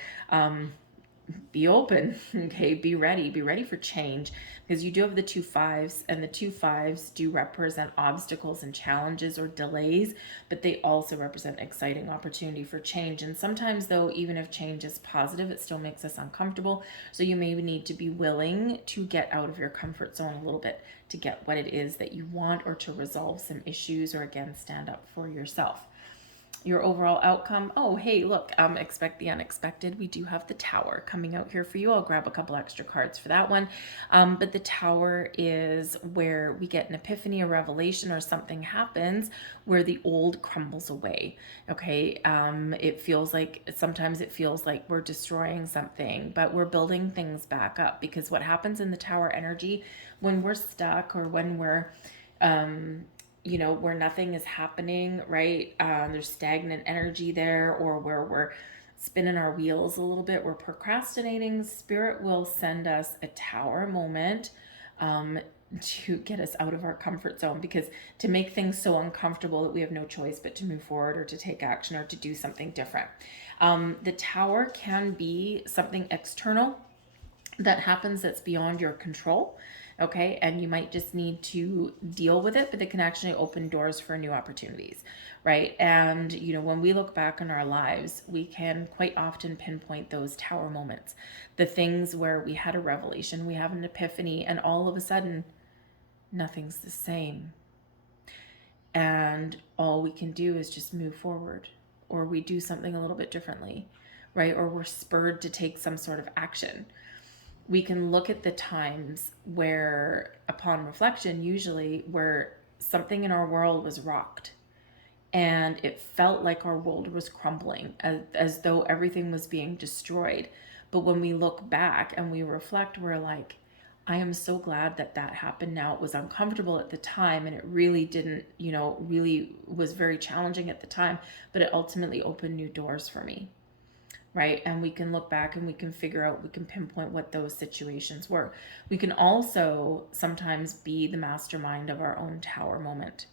be open, okay? Be ready for change, because you do have the 2 5s, and the 2 5s do represent obstacles and challenges or delays, but they also represent exciting opportunity for change. And sometimes, though, even if change is positive, it still makes us uncomfortable. So you may need to be willing to get out of your comfort zone a little bit to get what it is that you want, or to resolve some issues, or again, stand up for yourself. Your overall outcome, oh hey, look, expect the unexpected. We do have the Tower coming out here for you. I'll grab a couple extra cards for that one. But the Tower is where we get an epiphany, a revelation, or something happens where the old crumbles away. Okay, sometimes it feels like we're destroying something, but we're building things back up, because what happens in the Tower energy when we're stuck, or when we're where nothing is happening, right? There's stagnant energy there, or where we're spinning our wheels a little bit, we're procrastinating. Spirit will send us a Tower moment to get us out of our comfort zone, because to make things so uncomfortable that we have no choice but to move forward, or to take action, or to do something different. The Tower can be something external that happens that's beyond your control, okay? And you might just need to deal with it, but it can actually open doors for new opportunities, right? And when we look back on our lives, we can quite often pinpoint those Tower moments, the things where we had a revelation, we have an epiphany, and all of a sudden nothing's the same, and all we can do is just move forward, or we do something a little bit differently, right? Or we're spurred to take some sort of action. We can look at the times where, upon reflection, usually where something in our world was rocked and it felt like our world was crumbling, as though everything was being destroyed. But when we look back and we reflect, we're like, I am so glad that that happened now. It was uncomfortable at the time and it really didn't, really was very challenging at the time, but it ultimately opened new doors for me, right? And we can look back and we can figure out, we can pinpoint what those situations were. We can also sometimes be the mastermind of our own tower moment.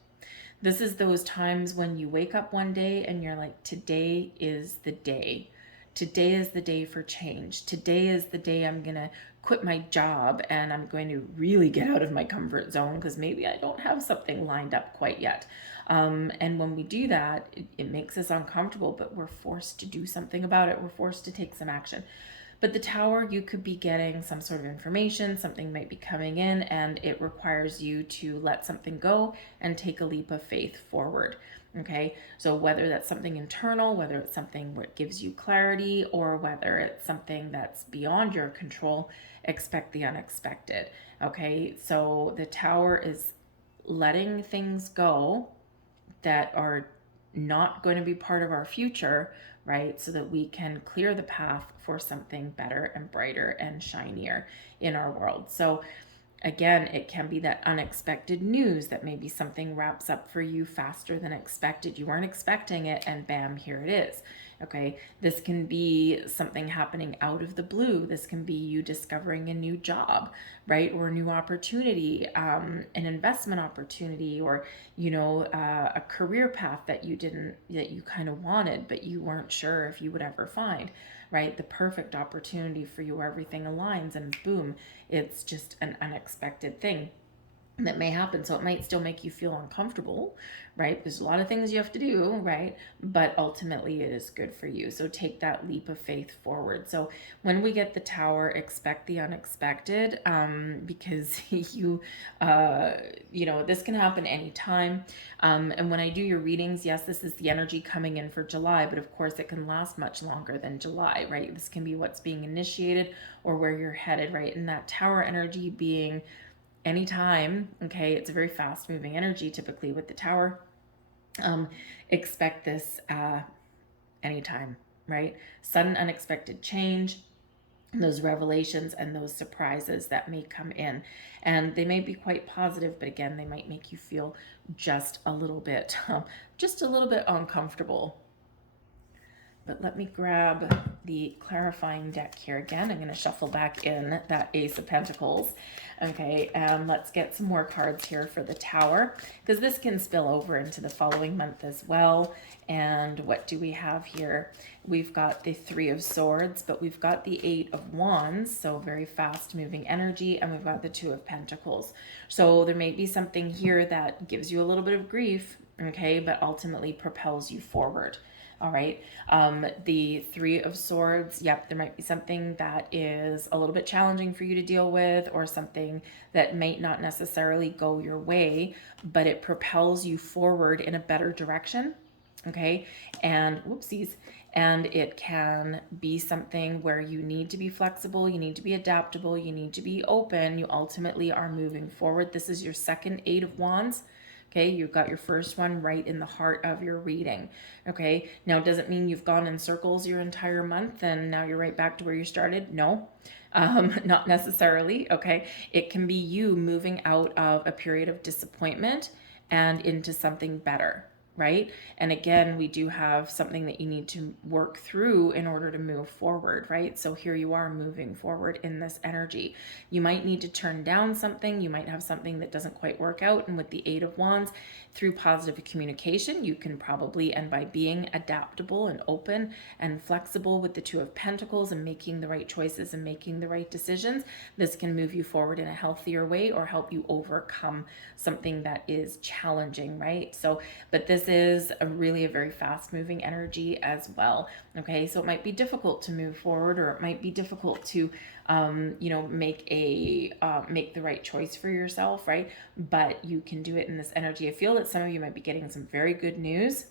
This is those times when you wake up one day and you're like, today is the day. Today is the day for change. Today is the day I'm going to quit my job and I'm going to really get out of my comfort zone because maybe I don't have something lined up quite yet. And when we do that, it makes us uncomfortable, but we're forced to do something about it. We're forced to take some action. But the tower, you could be getting some sort of information, something might be coming in, and it requires you to let something go and take a leap of faith forward. Okay, so whether that's something internal, whether it's something that gives you clarity, or whether it's something that's beyond your control, expect the unexpected. Okay, so the tower is letting things go that are not going to be part of our future, right? So that we can clear the path for something better and brighter and shinier in our world. So again, it can be that unexpected news that maybe something wraps up for you faster than expected. You weren't expecting it, and bam, here it is. Okay, this can be something happening out of the blue. This can be you discovering a new job, right? Or a new opportunity, an investment opportunity, or, a career path that you kind of wanted, but you weren't sure if you would ever find, right? The perfect opportunity for you where everything aligns and boom, it's just an unexpected thing that may happen. So it might still make you feel uncomfortable, right? There's a lot of things you have to do, right? But ultimately it is good for you. So take that leap of faith forward. So when we get the tower, expect the unexpected, because this can happen anytime. And when I do your readings, yes, this is the energy coming in for July, but of course it can last much longer than July, right? This can be what's being initiated or where you're headed, right? And that tower energy being anytime, okay, it's a very fast moving energy typically with the tower. Expect this anytime, right? Sudden unexpected change, those revelations and those surprises that may come in, and they may be quite positive, but again, they might make you feel just a little bit uncomfortable. But let me grab the clarifying deck here again. I'm going to shuffle back in that Ace of Pentacles. Okay, and let's get some more cards here for the Tower, because this can spill over into the following month as well. And what do we have here? We've got the Three of Swords, but we've got the Eight of Wands, so very fast moving energy, and we've got the Two of Pentacles. So there may be something here that gives you a little bit of grief, okay, but ultimately propels you forward. All right. The Three of Swords. Yep. There might be something that is a little bit challenging for you to deal with, or something that might not necessarily go your way, but it propels you forward in a better direction. Okay. And whoopsies. And it can be something where you need to be flexible, you need to be adaptable, you need to be open. You ultimately are moving forward. This is your second Eight of Wands. Okay, you've got your first one right in the heart of your reading. Okay, now it doesn't mean you've gone in circles your entire month and now you're right back to where you started. No, not necessarily. Okay, it can be you moving out of a period of disappointment and into something better, right? And again, we do have something that you need to work through in order to move forward, right? So here you are moving forward in this energy. You might need to turn down something. You might have something that doesn't quite work out. And with the Eight of Wands, through positive communication, you can probably, and by being adaptable and open and flexible with the Two of Pentacles and making the right choices and making the right decisions, this can move you forward in a healthier way or help you overcome something that is challenging, right? So, but this is a very fast moving energy as well. Okay, so it might be difficult to move forward, or it might be difficult to make the right choice for yourself, right? But you can do it in this energy. I feel that some of you might be getting some very good news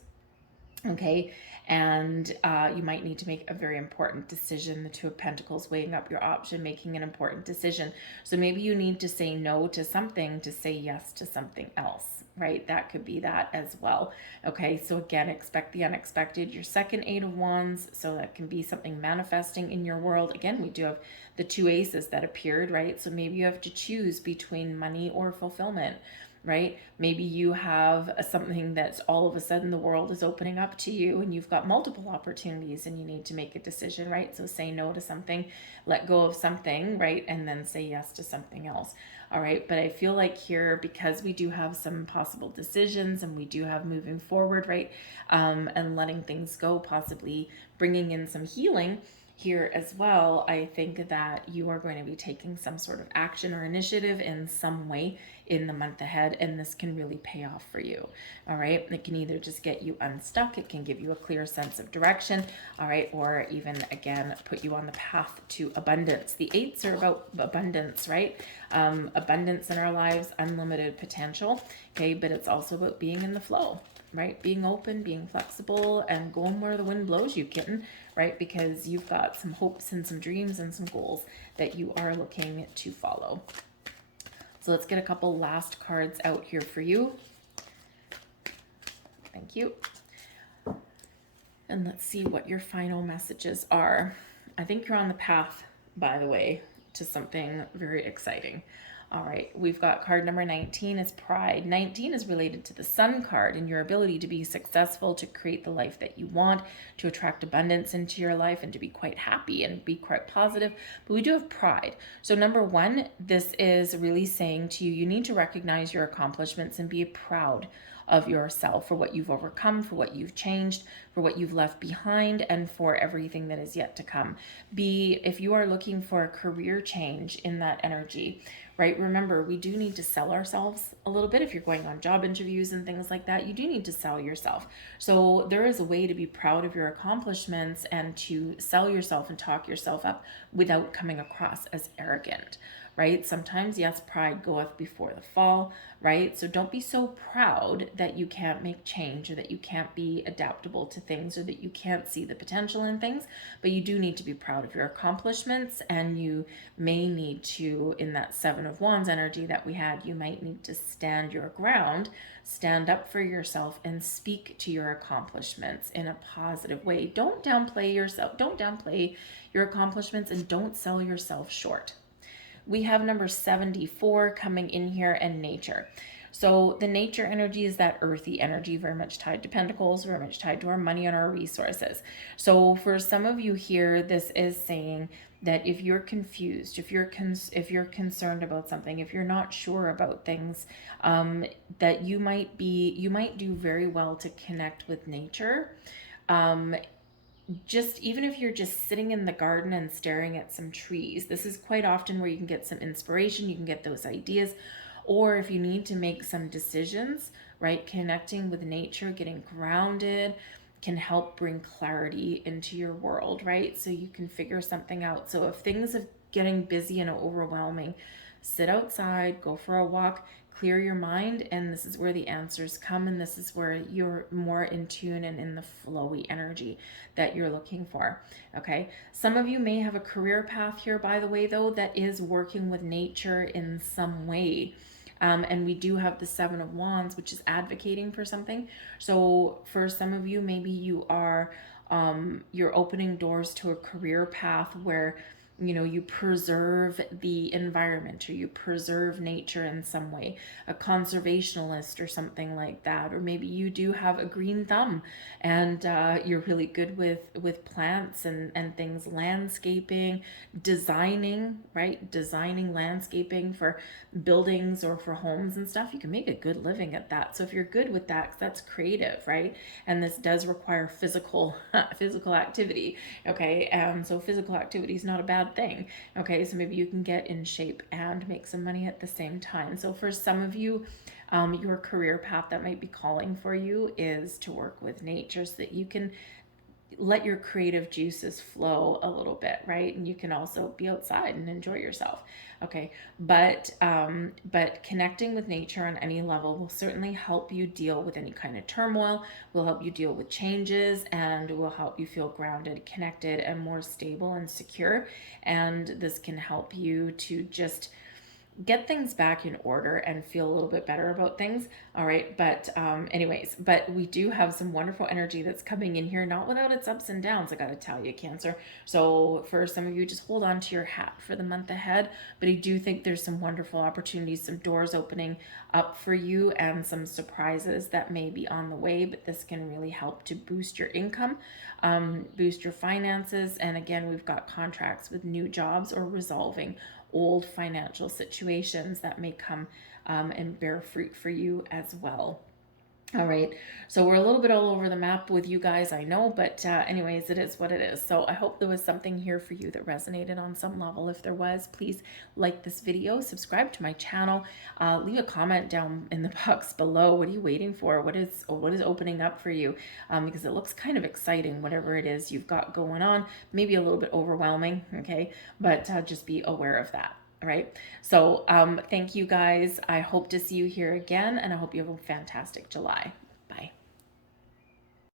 Okay, and you might need to make a very important decision. The Two of Pentacles weighing up your option, making an important decision. So maybe you need to say no to something to say yes to something else, right? That could be that as well. Okay, so again, expect the unexpected. Your second Eight of Wands, so that can be something manifesting in your world. Again, we do have the two aces that appeared, right? So maybe you have to choose between money or fulfillment, right? Maybe you have something that's all of a sudden the world is opening up to you and you've got multiple opportunities and you need to make a decision, right? So say no to something, let go of something, right? And then say yes to something else. All right. But I feel like here, because we do have some possible decisions and we do have moving forward, right? And letting things go, possibly bringing in some healing here as well, I think that you are going to be taking some sort of action or initiative in some way in the month ahead, and this can really pay off for you. All right, it can either just get you unstuck, it can give you a clear sense of direction, all right, or even again put you on the path to abundance. The eights are about abundance, right? Abundance in our lives, unlimited potential, okay, but it's also about being in the flow, right? Being open, being flexible, and going where the wind blows you, kitten, right? Because you've got some hopes and some dreams and some goals that you are looking to follow. So let's get a couple last cards out here for you. Thank you. And let's see what your final messages are. I think you're on the path, by the way, to something very exciting. All right, we've got card number 19 is pride. 19 is related to the sun card and your ability to be successful, to create the life that you want, to attract abundance into your life, and to be quite happy and be quite positive. But we do have pride. So number one, this is really saying to you, you need to recognize your accomplishments and be proud of yourself for what you've overcome, for what you've changed, for what you've left behind, and for everything that is yet to come. If you are looking for a career change in that energy, right? Remember, we do need to sell ourselves a little bit. If you're going on job interviews and things like that, you do need to sell yourself. So there is a way to be proud of your accomplishments and to sell yourself and talk yourself up without coming across as arrogant, right? Sometimes, yes, pride goeth before the fall, right? So don't be so proud that you can't make change or that you can't be adaptable to things or that you can't see the potential in things, but you do need to be proud of your accomplishments, and you may need to, in that Seven of Wands energy that we had, you might need to stand your ground, stand up for yourself, and speak to your accomplishments in a positive way. Don't downplay yourself, don't downplay your accomplishments, and don't sell yourself short. We have number 74 coming in here, and nature. So the nature energy is that earthy energy, very much tied to pentacles, very much tied to our money and our resources. So for some of you here, this is saying that if you're confused, if you're concerned about something, if you're not sure about things, that you might do very well to connect with nature. Just even if you're just sitting in the garden and staring at some trees, this is quite often where you can get some inspiration, you can get those ideas. Or if you need to make some decisions, right, connecting with nature, getting grounded can help bring clarity into your world, right? So you can figure something out. So if things are getting busy and overwhelming, sit outside, go for a walk, clear your mind, and this is where the answers come, and this is where you're more in tune and in the flowy energy that you're looking for. Okay, some of you may have a career path here, by the way, though, that is working with nature in some way. And we do have the Seven of Wands, which is advocating for something. So for some of you, maybe you are you're opening doors to a career path where you preserve the environment or you preserve nature in some way, a conservationalist or something like that. Or maybe you do have a green thumb and you're really good with plants and things, landscaping, designing, right? Designing landscaping for buildings or for homes and stuff. You can make a good living at that. So if you're good with that, that's creative, right? And this does require physical activity. Okay, so physical activity is not a bad thing. Okay, so maybe you can get in shape and make some money at the same time. So for some of you, your career path that might be calling for you is to work with nature so that you can let your creative juices flow a little bit, right? And you can also be outside and enjoy yourself. Okay, but connecting with nature on any level will certainly help you deal with any kind of turmoil, will help you deal with changes, and will help you feel grounded, connected, and more stable and secure. And this can help you to just get things back in order and feel a little bit better about things. All right. But, anyways, but we do have some wonderful energy that's coming in here, not without its ups and downs. I got to tell you, Cancer. So, for some of you, just hold on to your hat for the month ahead. But I do think there's some wonderful opportunities, some doors opening up for you, and some surprises that may be on the way. But this can really help to boost your income, boost your finances. And again, we've got contracts with new jobs or resolving old financial situations that may come and bear fruit for you as well. All right, so we're a little bit all over the map with you guys, I know, but anyways, it is what it is. So I hope there was something here for you that resonated on some level. If there was, please like this video, subscribe to my channel, leave a comment down in the box below. What are you waiting for? What is opening up for you? Because it looks kind of exciting, whatever it is you've got going on. Maybe a little bit overwhelming, okay? But just be aware of that. All right. So thank you guys. I hope to see you here again, and I hope you have a fantastic July.